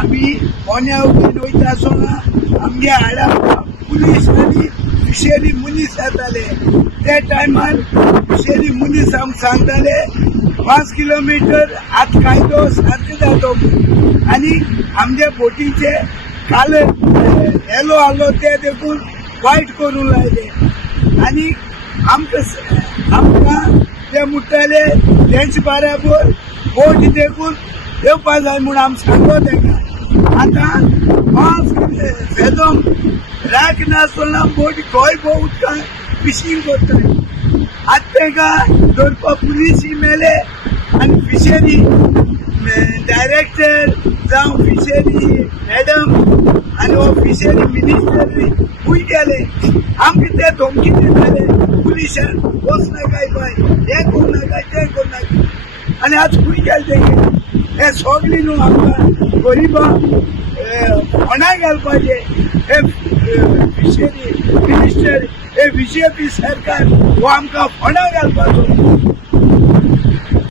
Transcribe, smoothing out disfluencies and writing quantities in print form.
आम्ही पोन्या उबीन वयता आसतना आमगे हाडा पुलीस आनी फिशरी मनीस येताले त्या टायमार फिशरी मनीस आमकां सांगताले 5 किलोमीटर आत कायदो सारको जातो आनी आमच्या बोटीचे कालर येलो आलो ते देखून वायट करून लायले आनी आमकां ते म्हणटाले तेंचे बराबर बोट देखून येवपा जाय म्हूण आमी सांगलो तेंकां आतां 5 फेदोम राख नासतना बोट गोंय उदकां फिशींग करताय आतां तेंकां धरपा पुलीस मेले आनी फिशरी डायरेक्टर जावं फिशरी मॅडम आनी हो फिशरी मिनिस्टर खूंय गेले आमकां ते धमकी दिताले पुलिसान वचनाकाय बाय हें करूं नाका तें करूं नाका आनी आज खूंय गेले तेंगे हे सगळीं न्हू आमकां गरिबांक फोंडा घालपाचें हे फिशरी मिनिस्टर हे बीजेपी सरकार हो आमकां फोंडा घालपाचो